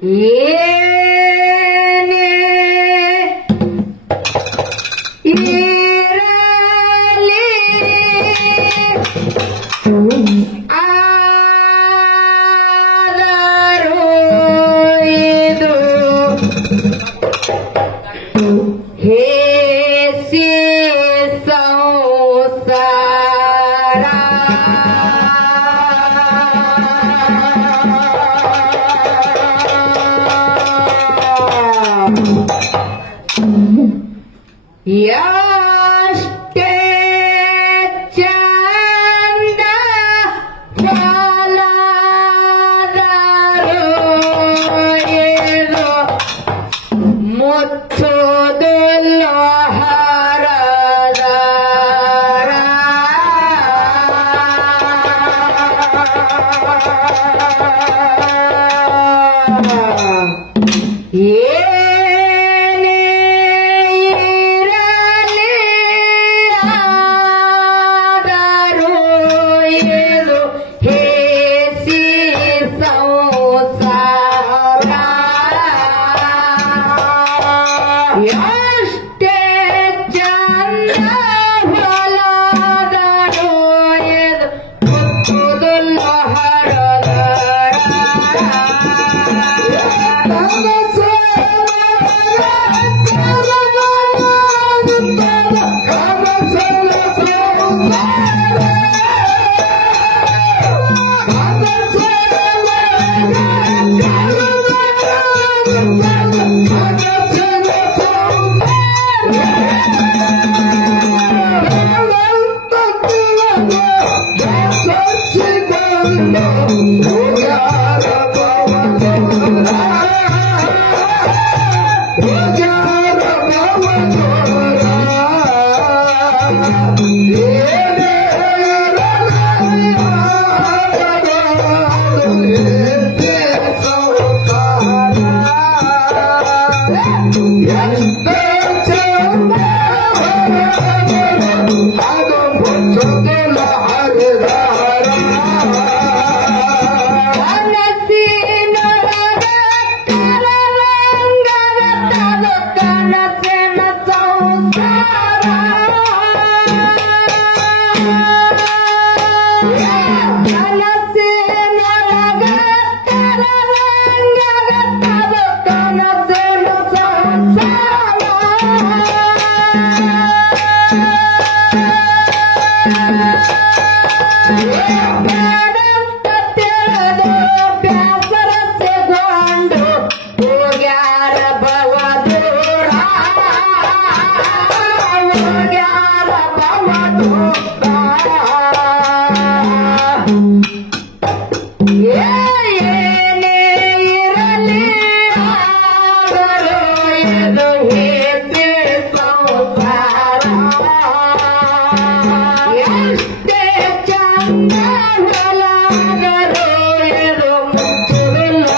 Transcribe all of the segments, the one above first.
ಏನೇ ಇರಲಿ ಆದರೂ ಇದು ಹೇಸಿ ಸಂಸಾರ ಎಷ್ಟೇ ಚಂದ ಫಲದರು ಇದು ಮುಚ್ಚುವುದಿಲ್ಲ ಹರದರ ಏನೇ ಇರಲಿ ಆದರೂ ಇದು ಹೇಸಿ ಸಂಸಾರ ಎಷ್ಟೇ ಚಂದ ಫಲದರು ಇದು ಮುಚ್ಚುವುದಿಲ್ಲ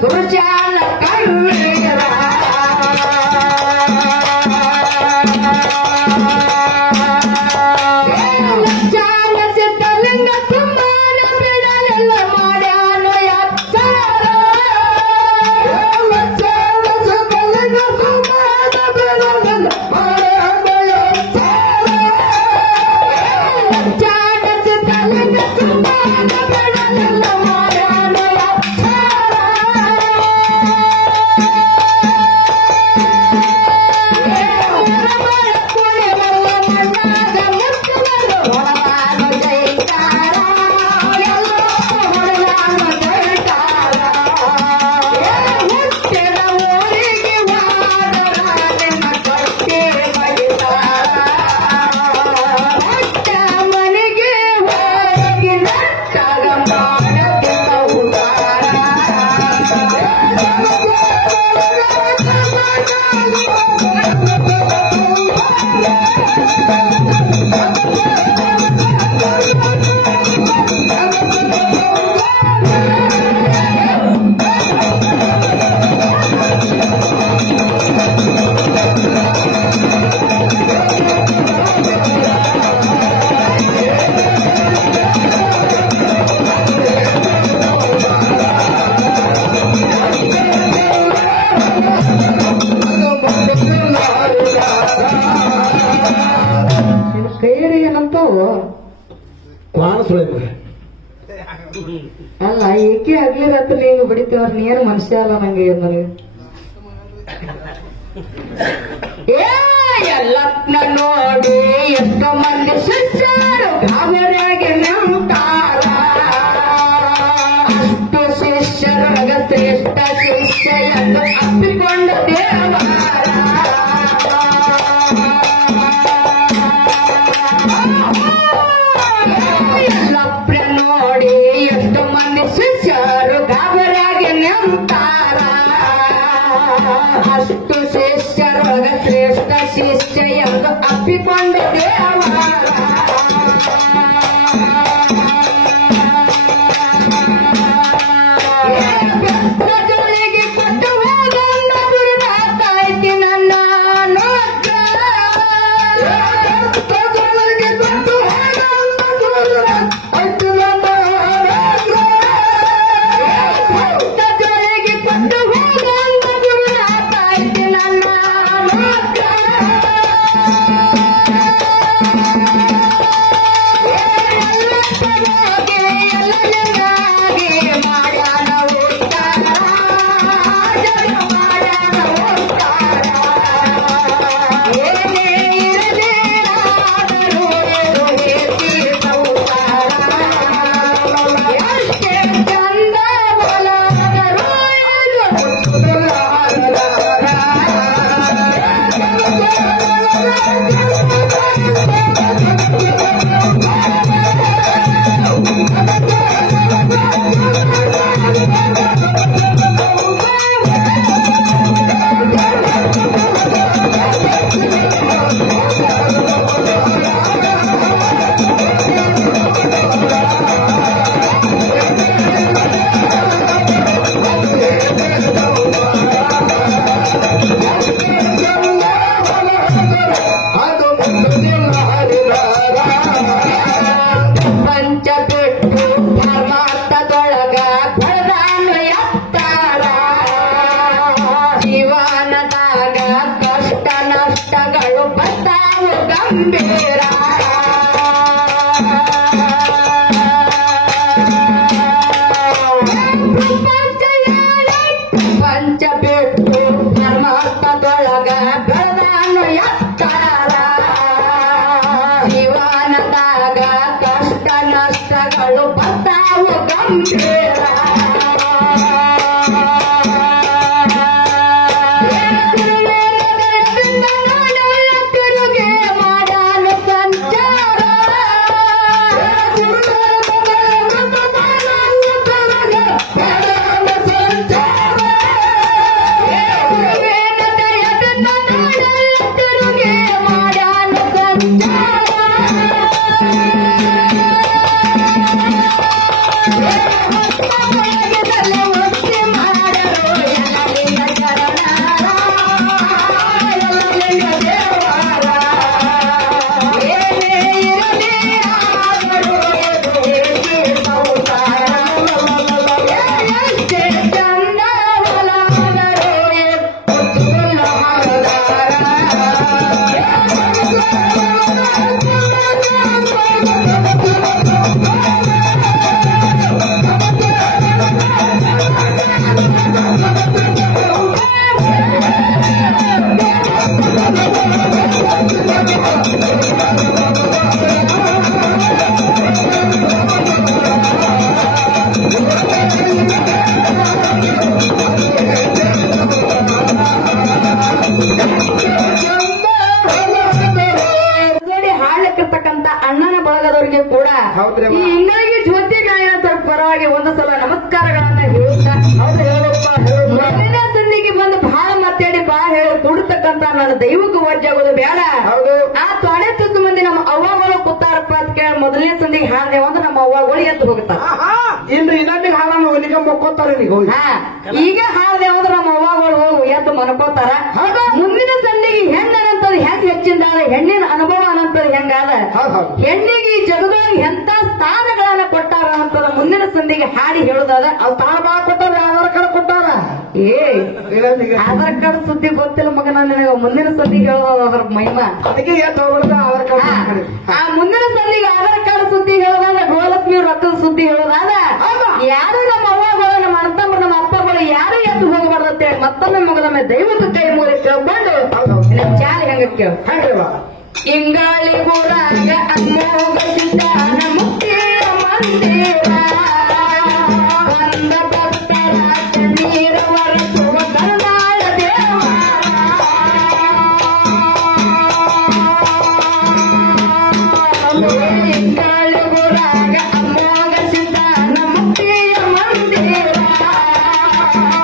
ಸುಶಾಲ ಕಣ್ಣೀರ ಲಕ್ಷಾಂಗ ಸುಮ್ಮನ ಬಿಡಲೆಲ್ಲ ಮಾಡ್ಯಾನು ಎತ್ತರ ಕೈಯಲ್ಲಿ ಏನಂತಾವು ಅಲ್ಲ ಏಕೆ ಆಗ್ಲಿ ರಾತ್ರಿ ನೀವು ಬಡಿತೀವ್ರ ನೀನು ಮನುಷ್ಯ ಅಲ್ಲ ನಂಗೆ ನನಗೆ ಎಲ್ಲಪ್ನ ನೋಡಿ ಎಷ್ಟೋ ಮಂದಿ ಶಿಷ್ಯರು ಗಾಬರಿಯಾಗಿ ನಿಂತಾರ ಅಷ್ಟು ಶಿಷ್ಯರೊಳಗ ಶ್ರೇಷ್ಠ ಶಿಷ್ಯ ಎಂದು ಅಪ್ಪಿಕೊಂಡ ದೇವರ ಎಲ್ಲಪ್ನ ನೋಡಿ ಎಷ್ಟೋ ಮಂದಿ ಶಿಷ್ಯರು ಗಾಬರಿಯಾಗಿ ನಿಂತಾರ ಅಷ್ಟು ಶಿಷ್ಯರೊಳಗ ಶ್ರೇಷ್ಠ ಶಿಷ್ಯ ಎಂದು ಅಪ್ಪಿಕೊಂಡ ದೇವರ ಪ್ರಜೆಗಳಿಗೆ ಕೊಟ್ಟು ಹೋಗಲ್ಲ ಗುರುನಾಥಾಯ್ತಿ ನನ್ನ ನೋಡ್ಕ ಪ್ರಜೆಗಳಿಗೆ ಕೊಟ್ಟು ಹೋಗಲ್ಲ ಗುರುನಾಥಾಯ್ತಿ ನನ್ನ ಪ್ರಜೆಗಳಿಗೆ ಕೊಟ್ಟು ಹೋಗಲ್ಲ ಗುರುನಾಥಾಯ್ತಿ ನನ್ನ ನೋಡ್ಕ Yeah. ಜ್ಯೋತಿ ಗಾಯನ ಪರವಾಗಿ ಒಂದು ಸಲ ನಮಸ್ಕಾರಗಳನ್ನ ಹೇಳುತ್ತಾ ಮೊದಲನೇ ಸಂಧಿಗೆ ಬಂದು ಬಹಳ ಮಾತಾಡಿ ಬಾ ಹೇಳಿ ಕೊಡ್ತಕ್ಕಂತ ನನ್ನ ದೈವಕ್ಕೆ ವಜ್ಜಾಗೋದು ಬೇಡ. ಆ ತೊಡೆ ತುತ್ತು ಮಂದಿ ನಮ್ಮ ಅವ್ವಗಳು ಕೂತಾರಪ್ಪ ಅಂತ ಕೇಳಿ ಮೊದಲನೇ ಸಂಧಿಗೆ ಹಾಡ್ದೇವ ಅಂದ್ರೆ ನಮ್ಮ ಅವ್ವಗಳು ಎದ್ದು ಹೋಗ್ತಾರ. ಇನ್ನು ಇನ್ನೊಂದು ಹಾಡನ್ನು ಒಲಿಗೆ ಮೊಕ್ಕೋತಾರೆ ಈಗ ಹಾಡ್ದೇವ ಅಂದ್ರೆ ನಮ್ಮ ಅವ್ವಗಳು ಹೋಗಿ ಎದ್ದು ಮನ್ಕೋತಾರ. ಮುಂದಿನ ಸಂಧಿಗೆ ಹೆಣ್ಣನಂತದ್ ಹೆಂಗ್ ಹೆಚ್ಚಿಂದಾದ ಹೆಣ್ಣಿನ ಅನುಭವ ಅನ್ನಂತದ್ ಹೆಂಗಾದ ಹೆಣ್ಣಿಗೆ ಈ ಜಗದೊಳಗೆ ಎಂತ ಸ್ಥಾನಗಳನ್ನ ಕೊಟ್ಟಾರ ಅಂತದ ಮುಂದಿನ ಸಂಧಿಗೆ ಹಾಡಿ ಹೇಳುದಾದ. ಅವ್ರು ತಾಳ ಬಾ ಕೊಟ್ಟಾರ ಆಧಾರ್ ಕಾರ್ಡ್ ಕೊಟ್ಟಾರ. ಆಧಾರ್ ಕಾರ್ಡ್ ಸುದ್ದಿ ಗೊತ್ತಿಲ್ಲ ಮಗನ ನಿನಗ. ಮುಂದಿನ ಸಂಧಿಗೆ ಹೇಳೋದ ಅದ್ರ ಮಹಿಮಾ ಅದಕ್ಕೆ ಆಧಾರ್ ಕಾರ್ಡ್. ಆ ಮುಂದಿನ ಸಂಧಿಗೆ ಆಧಾರ್ ಕಾರ್ಡ್ ಸುದ್ದಿ ಹೇಳೋದಾದ ಗೃಹಲಕ್ಷ್ಮಿ ರೊಕ್ಕದ ಸುದ್ದಿ ಹೇಳೋದಾದ ಯಾರು ನಮ್ಮ ಅವ್ವಗಳು ನಮ್ಮ ಅಣ್ಣತಮ್ಮರು ನಮ್ಮ ಅಪ್ಪಗಳು ಯಾರು ಎದ್ದು ಹೋಗಬಾರ್ದಂತೆ ಮತ್ತೊಮ್ಮೆ ಮಗದೊಮ್ಮೆ ದೈವದ ಕೈ ಮೂರಿ ಕೇಳ್ಕೊಂಡು ಚಾಲ ಹೆಂಗ ಕೇಳ ಇಂಗಾಳಿ ಊರಾಗ ಅಮ್ಮೋಗ ಸಿದ್ಧಾನ ಮುಕ್ತಿಯ ಮಂದಿರ ಬಂದ ಭಕ್ತರ ನೀರ ವರಸುವ ಕರುಣಾಳ ದೇವ ಇಂಗಾಳಿ ಊರಾಗ ಅಮ್ಮೋಗ ಸಿದ್ಧಾನ ಮುಕ್ತಿಯ ಮಂದಿರ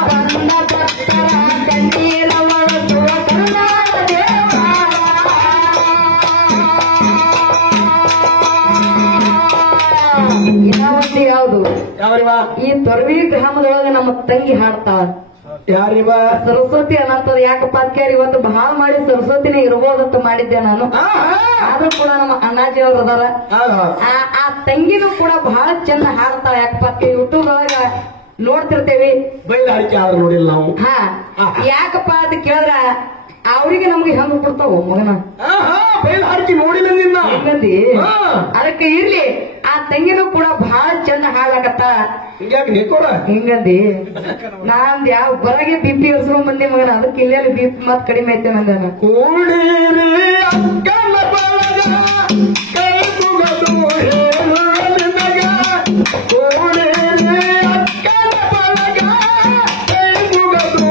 ಬಂದ ಭಕ್ತರ ಕಣ್ಣೀರ ವರಸುವ ಕರುಣಾಳ ದೇವ. ಯಾವುದು ಯಾರಿವ ಈ ತೊರವಿ ಗ್ರಾಮದೊಳಗೆ ನಮ್ಮ ತಂಗಿ ಹಾಡ್ತಾಳ ಯಾರಿವ ಸರಸ್ವತಿ ಅನ್ನತ್ತದ. ಯಾಕಪ್ಪ ಕೇಳಿ ಇವತ್ತು ಬಹಳ ಮಾಡಿ ಸರಸ್ವತಿನೇ ಇರ್ಬೋದಂತ ಮಾಡಿದ್ದೆ ನಾನು. ಆದ್ರೂ ಕೂಡ ನಮ್ಮ ಅಣ್ಣಾಜಿ ಅವ್ರು ಅದಾರ. ಆ ತಂಗಿನೂ ಕೂಡ ಬಹಳ ಚಂದ ಹಾಡ್ತಾಳ. ಯಾಕಪ್ಪ ಯೂಟ್ಯೂಬ್ ಒಳಗ ನೋಡ್ತಿರ್ತೇವಿ. ಬೈಲಾಡಿಕೆ ಆದ್ರೂ ನೋಡಿಲ್ಲ ನಾವು. ಯಾಕಪ್ಪ ಅಂತ ಕೇಳಿದ್ರ ಅವ್ರಿಗೆ ನಮ್ಗೆ ಹೆಂಗ್ ಬಿಡ್ತಾವ ಮಗನ ಬೈಲಾಡಿಕೆ ನೋಡಿಲ್ಲ ನಿನ್ನ ಹೆಂಗಂದಿ. ಅದಕ್ಕೆ ಇರ್ಲಿ ಆ ತಂಗಿನೂ ಕೂಡ ಬಹಳ ಚಂದ ಹಾಡಾಕತ್ತ. ಹಿಂಗಂದಿ ನಾನ್ ಯಾವ ಬರಗೆ ಬಿಪಿ ಇರ್ಸ್ಕೊಂಡ್ ಬಂದಿ ಮಗನ. ಅದಕ್ಕೆ ಇಲ್ಲೇ ಬಿಪಿ ಮತ್ ಕಡಿಮೆ ಐತೆ ನಂದ. ಕೂಡಿರಿ ಅಕ್ಕನ ಬಳಗ ಕೈ ಮುಗದು ಹೇಳುವ ಕೂಡಿರಿ ಅಕ್ಕನ ಬಳಗ ಕೈ ಮುಗದು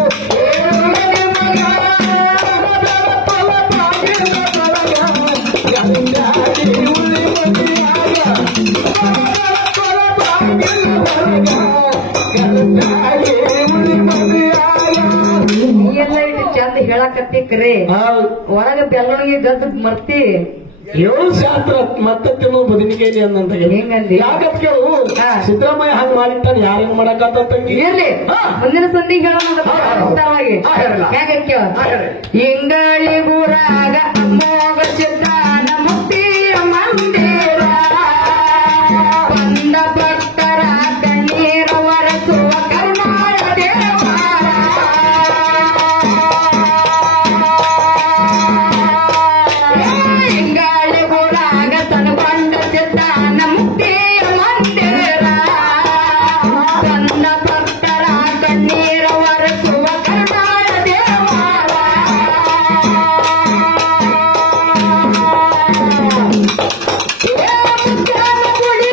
ಎಲ್ಲ ಇಟ್ಟು ಚಂದ ಹೇಳಕತ್ತಿ ಕರೆ ಒಳಗ ಬೆಲ್ಲೊಳಗೆ ಗದ್ದಕ್ ಮರ್ತಿ ಏಳು ಶಾಸ್ತ್ರ ಮತ್ತೆ ತಿನ್ನೋ ಬದನಿಕೇನಿ ಅನ್ನಂತ ಹೆಂಗಂದಿ. ಯಾಕಂತ ಕೇಳು ಸಿದ್ದರಾಮಯ್ಯ ಹಂಗ ಮಾಡಿರ್ತಾನೆ ಯಾರು ಹೆಂಗ್ ಮಾಡಕತ್ತ ತಂಗಿ. ಇರ್ಲಿ ಮುಂದಿನ ಸಂಧಿ ಹೇಳೋದಾಗಿ ಹೇಗೆ ಕೇಳ ಇಂಗಾಳಿ ಊರಾಗ ಅಮ್ಮೋಗ ಸಿದ್ಧಾನ ಮುಕ್ತಿಯ ಮಂದಿರ ಬಂದ ಭಕ್ತರ ಕಣ್ಣೀರ ವರಸುವ ಕರುಣಾಳ ದೇವ ಇಂಗಾಳಿ ಊರಾಗ ತನಕೊಂಡ ಸಿದ್ಧಾನ ಮುಕ್ತಿಯ ಮಂದಿರ ಬಂದ ಭಕ್ತರ ಕಣ್ಣೀರ ವರಸುವ ಕರುಣಾಳ ದೇವ. ಗುಡಿ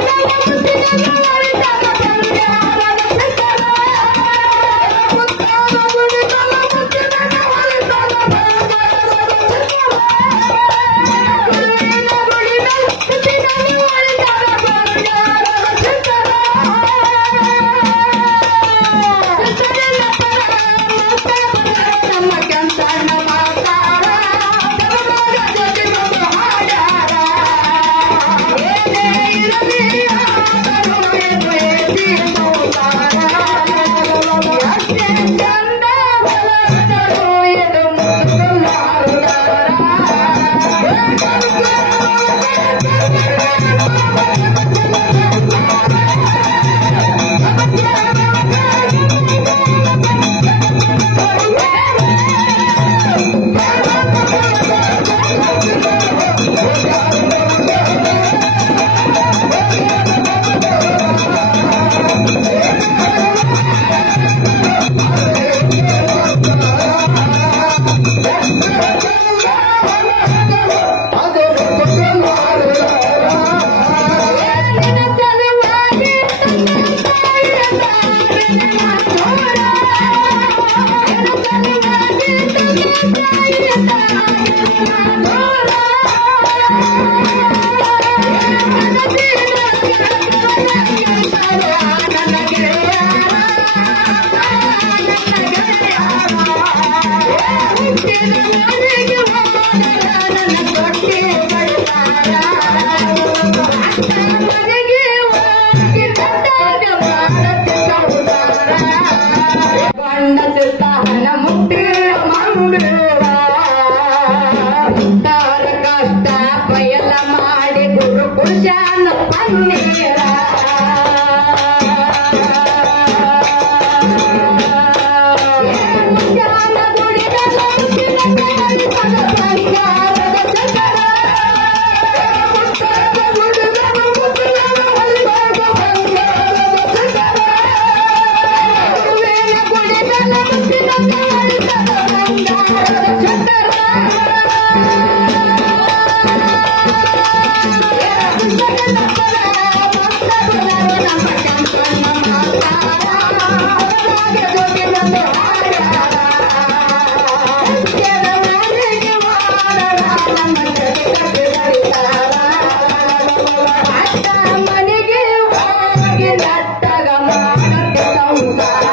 ಹಿಂಗಾಗಿ ನಟ್ಟಗ ಮಾಡಕ್ಕೆ ಸಂಸಾರ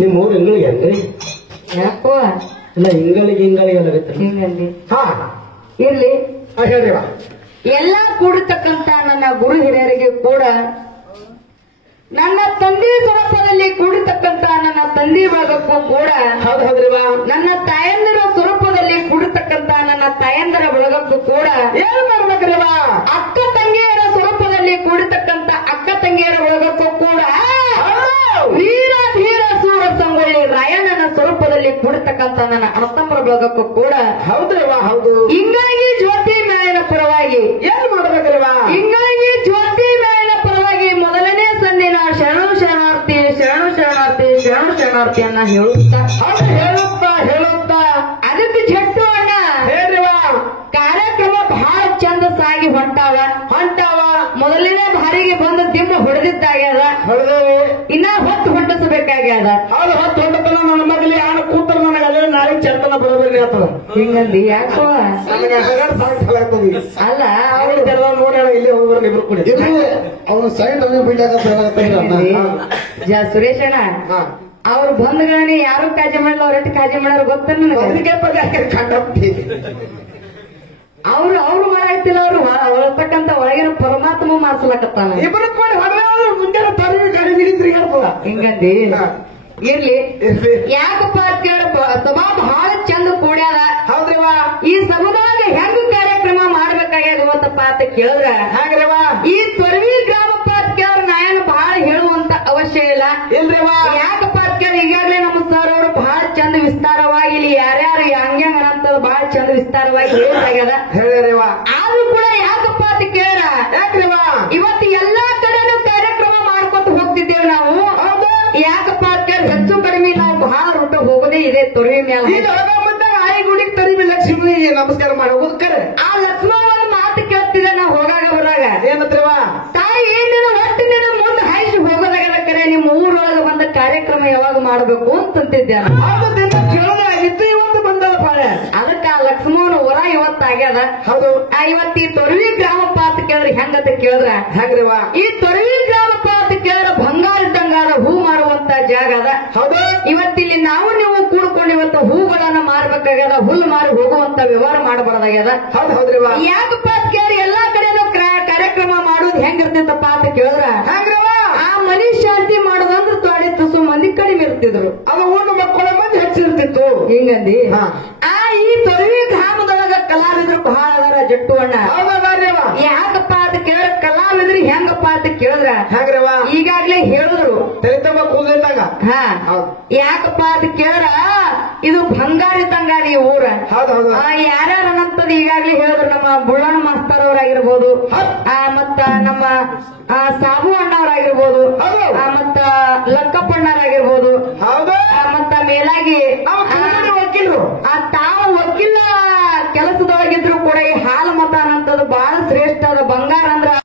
ನಿಮ್ ಊರ್ ಇಂಗಳಿಗೆ ಏನ್ರಿ? ಯಾಕೋ ಇಲ್ಲ ಇಂಗಳಿಗೆ ಆಗತ್ತೆ. ಹಿಂಗಂದಿ ಹಾ ಇರ್ಲಿ. ಹೇಳ್ರಿ ಬಾ. ಎಲ್ಲ ಕೂಡಿರ್ತಕ್ಕಂತ ನನ್ನ ಗುರು ಹಿರಿಯರಿಗೆ ಕೂಡ, ನನ್ನ ತಂದೆ ಸ್ವರೂಪದಲ್ಲಿ ಕೂಡಿರ್ತಕ್ಕಂತ ನನ್ನ ತಂದೆ ಬಳಗಕ್ಕೂ ಕೂಡ, ಹೌದ್ರಿ ಬಾ. ನನ್ನ ತಾಯಂದಿರ ಸ್ವರೂಪದಲ್ಲಿ ಕೂಡಿರ್ತಕ್ಕಂತ ನನ್ನ ತಾಯಂದಿರ ಬಳಗಕ್ಕೂ ಕೂಡ, ಏನ್ ಮಾಡ್ಬೇಕ್ರಿ ಬಾ? ಅಕ್ಕ ತಂಗಿಯರ ಸ್ವರೂಪದಲ್ಲಿ ಕೂಡಿರ್ತಕ್ಕಂತ ಅಕ್ಕ ತಂಗಿಯರ ಬಳಗಕ್ಕೂ ಕೂಡ, ವೀರ ಧೀರ ಸೂರ ಸಂಗೊಳ್ಳಿ ರಾಯಣ್ಣನ ಸ್ವರೂಪದಲ್ಲಿ ಕೂಡಿರ್ತಕ್ಕಂತ ನನ್ನ ಅಣ್ಣತಮ್ಮರ ಬಳಗಕ್ಕೂ ಕೂಡ, ಹೌದ್ರಿ ಬಾ. ಹೌದು. ಹಿಂಗಾಗಿ ಜ್ಯೋತಿ ಮೇಲಿನ ಪರವಾಗಿ ಏನ್ ಮಾಡ್ಬೇಕ್ರಿ ಬಾ? ಹಿಂಗಾಗಿ ಜ್ಯೋತಿ ಮೇಲಿನ ಪರವಾಗಿ ಮೊದಲನೇ ಸಂದಿನ ಶರಣು ಶರಣಾರ್ಥಿ ಶರಣು ಶರಣಾರ್ಥಿ ಶರಣು ಶರಣಾರ್ಥಿಯನ್ನ ಹೇಳುತ್ತಾ ಹೇಳುತ್ತಾ ಅದಕ್ಕೆ ಜಟ್ಟು ಅಣ್ಣ ಹೇಳ್ರಿ ಬಾ. ಕಾರ್ಯಕ್ರಮ ಬಹಳ ಚಂದ ಸಾಗಿ ಹೊಂಟಾವ. ಮೊದಲನೇ ಬಾರಿಗೆ ಬಂದು ದಿಂಬ ಹೊಡೆದಿದ್ದಾಗ್ಯದ, ಹೊಡೆದೇವಿ. ಇನ್ನ ಹೊತ್ತು ಹೊಂಟಿಸಬೇಕಾಗ್ಯದ. ಹೌದು, ಹೊತ್ತು ಹೊಂಟತನ ನನ್ನ ಮಗಲಿ ಆಣ ಕೂತರ ನನಗೆ ಅಲ್ಲೇ ನಾಳೆ ಚಂದನ ಬರೋದ್ರಿ ಆತದ. ಹಿಂಗಂದಿ ಯಾಕೋ ಅಲ್ಲ ಅವ್ರು ನೋಡಿ ಇಲ್ಲಿ ಹೋಗ್ಬರ್ರಿ ಇಬ್ರು ಕೂಡಿ. ಅವನು ಸೈಡ್ ಸುರೇಶ್ ಅಣ್ಣ ಅವ್ರು ಬಂದ್ಗಳನ್ನ ಯಾರು ಕಾಜಿ ಮಾಡಲ್ಲ, ಅವ್ರಟ್ಟು ಕಾಜಿ ಮಾಡ್ಯಾರ ಗೊತ್ತ ಅದಕ್ಕೆ ಕಂಡಪ್ತಿ ಅವ್ರು ಮಾಡಾಯ್ತಿಲ್ಲ. ಅವ್ರು ಹೊರತಕ್ಕಂತ ಒಳಗಿನ ಪರಮಾತ್ಮ ಮಾಡ್ಸಲಕತ್ತಾನ. ಇಬ್ರು ಕೂಡಿ ಹೊಡೆದ ಮುಂಜಾನೆ ತರವಿ ಗಾಡಿ ಹಿಡಿದ್ರಿ ಹೇಳ್ಬೋದ. ಹಿಂಗಂದಿ ಇರ್ಲಿ. ಯಾಕಪ್ಪ ಅಂತ ಕೇಳ ಸಭಾ ಬಹಳ ಚಂದ ಕೂಡ್ಯಾದ. ಹೌದ್ರಿ ಬಾ. ಈ ಸಭಾದಾಗ ಹೆಂಗ್ ಕಾರ್ಯಕ್ರಮ ಮಾಡ್ಬೇಕಾಗ್ಯದ ಇವತ್ತಪ್ಪ ಅಂತ ಕೇಳಿದ್ರ, ಹಾಗ್ರಿ ಬಾ. ಈ ತೊರವಿ ಗ್ರಾಮಪ್ಪ ಅಂತ ಕೇಳಿದ್ರೆ ನಾನು ಬಹಳ ಹೇಳುವಂತ ಅವಶ್ಯ ಇಲ್ಲ. ಇಲ್ರಿ ಬಾ. ಯಾಕಪ್ಪ ಅಂತ ಕೇಳಿ ಈಗಾಗಲೇ ನಮ್ಮ ಸರ್ ಅವರು ಬಹಳ ಚಂದ ವಿಸ್ತಾರವಾಗಿ ಇಲ್ಲಿ ಯಾರ್ಯಾರು ಹಂಗ್ಯಂಗ ಅಂತ ಬಹಳ ಚಂದ ವಿಸ್ತಾರವಾಗಿ ಹೇಳಿದಾಗ್ಯದ. ಹೇಳ್ರಿ ಬಾ. ಆದ್ರೂ ಕೂಡ ಯಾಕಪ್ಪ ಅಂತ ಕೇಳ, ಯಾಕ್ರಿ ಬಾ? ಇವತ್ತು ಎಲ್ಲಾ ಕಡೆನೂ ಕಾರ್ಯಕ್ರಮ ಮಾಡ್ಕೊತ ಹೋಗ್ತಿದ್ದೇವೆ ನಾವು. ಯಾಕಪ್ಪ ಅಂತ ಕೇಳಿ ಹೆಚ್ಚು ಕಡಿಮೆ ನಾವು ಬಹಳ ರೂಟ ಹೋಗೋದೇ ಇದೆ ತೊರವಿ ಮೇಲೆ. ಆಯಿ ಗುಡಿಗೆ ತರಿವಿ ಲಕ್ಷ್ಮಿಗೆ ನಮಸ್ಕಾರ ಮಾಡಿ ಹೋಗುದು ಕರೆ. ಆ ಲಕ್ಷ್ಮಣ ಒಂದು ಮಾತು ಕೇಳ್ತಿದೆ ನಾವು ಹೋಗಾಗ ಬರಾಗ. ಏನತ್ರಿ ಬಾ? ತಾಯಿ ಏನಿನ ಒಟ್ಟಿನ ಮುಂದೆ ಹಾಯಿಸಿ ಹೋಗೋದಾಗಲ್ಲ ಕರೆ, ನಿಮ್ಮ ಊರೊಳಗೆ ಬಂದ ಕಾರ್ಯಕ್ರಮ ಯಾವಾಗ ಮಾಡಬೇಕು ಅಂತಂತಿದ್ದೆ. ಕೇಳೋದಾಗಿತ್ತು, ಇವತ್ತು ಬಂದ ಪಾಳೆ. ಅದಕ್ಕೆ ಆ ಲಕ್ಷ್ಮಣ ಹೊರ ಇವತ್ತಾಗ್ಯದ. ಹೌದು. ಇವತ್ತು ಈ ತೊರವಿ ಗ್ರಾಮಪ್ಪ ಅಂತ ಕೇಳಿದ್ರೆ ಹೆಂಗಂತ ಕೇಳಿದ್ರ, ಹಾಗ್ರಿ ಬಾ. ಈ ತೊರವಿ ಗ್ರಾಮಪ್ಪ ಅಂತ ಕೇಳಿದ್ರೆ ಬಂಗಾರ ಇದ್ದಂಗಾದ ಹೂ ಮಾರುವಂತ ಜಾಗ ಅದ. ಹೌದು. ಇವತ್ತಿಲ್ಲಿ ನಾವು ನೀವು ಕೂಡ್ಕೊಂಡು ಇವತ್ತು ಹೂಗಳನ್ನ ಮಾರ್ಬೇಕಾಗ್ಯದ, ಹುಲ್ಲು ಮಾರಿ ಹೋಗುವಂತ ವ್ಯವಹಾರ ಮಾಡಬಾರ್ದಾಗ್ಯದ. ಹೌದ್ರಿ ಬಾ. ಯಾಕಪ್ಪ ಅಂತ ಕೇಳಿ ಎಲ್ಲಾ ಕಡೆನೂ ಕಾರ್ಯಕ್ರಮ ಮಾಡೋದು ಹೆಂಗಿರ್ತೈತಪ್ಪ ಅಂತ ಕೇಳಿದ್ರ, ಹಾಗ್ರಿ ಬಾ. ಆ ಮನಿ ಶಾಂತಿ ಮಾಡೋದಂದ್ರೆ ತೊಡೆ ತುಸು ಮಂದಿ ಕಡಿಮೆ ಇರ್ತಿದ್ರು. ಅದು ಊರು ಮಕ್ಕಳ ಮಂದಿ ಹೆಚ್ಚಿರ್ತಿತ್ತು. ಹಿಂಗಂದಿ ಹಾ. ಈ ತೊರವಿ ಗ್ರಾಮದೊಳಗ ಕಲಾವಿದ್ರು ಬಹಳ ಅದರ ಜಟ್ಟು ಅಣ್ಣ. ಹೌದ್ರಿ ಬಾ. ಯಾಕಪ್ಪ ಅಂತ ಕೇಳ ಕಲಾವಿದ್ರು ಹೆಂಗಪ್ಪ ಅಂತ ಕೇಳಿದ್ರ, ಹಾಗ್ರಿ ಬಾ. ಈಗಾಗ್ಲೇ ಹೇಳಿದ್ರು ತಲೆತಮ್ಮ ಕೂದಲಿದ್ದಾಗ. ಹಾ. ಯಾಕಪ್ಪ ಅಂತ ಕೇಳಿದ್ರ ಇದು ಬಂಗಾರ ಇದ್ದಂಗ ಈ ಊರ. ಹೌದು. ಯಾರ್ಯಾರ ಅನ್ನಂತದ್ ಈಗಾಗ್ಲೇ ಹೇಳಿದ್ರು. ನಮ್ಮ ಬುಳ್ಳಣ್ಣ ಮಾಸ್ತರ್ ಅವರಾಗಿರ್ಬೋದು, ಮತ್ತ ನಮ್ಮ ಸಾಬು ಅಣ್ಣವರಾಗಿರ್ಬೋದು, ಮತ್ತ ಲಕ್ಕಪ್ಪ ಅಣ್ಣರಾಗಿರ್ಬೋದು, ಹೌದು. ಮತ್ತ ಮೇಲಾಗಿ ವಕೀಲರು ತಾವು ವಕೀಲ ಕೆಲಸದೊಳಗೆ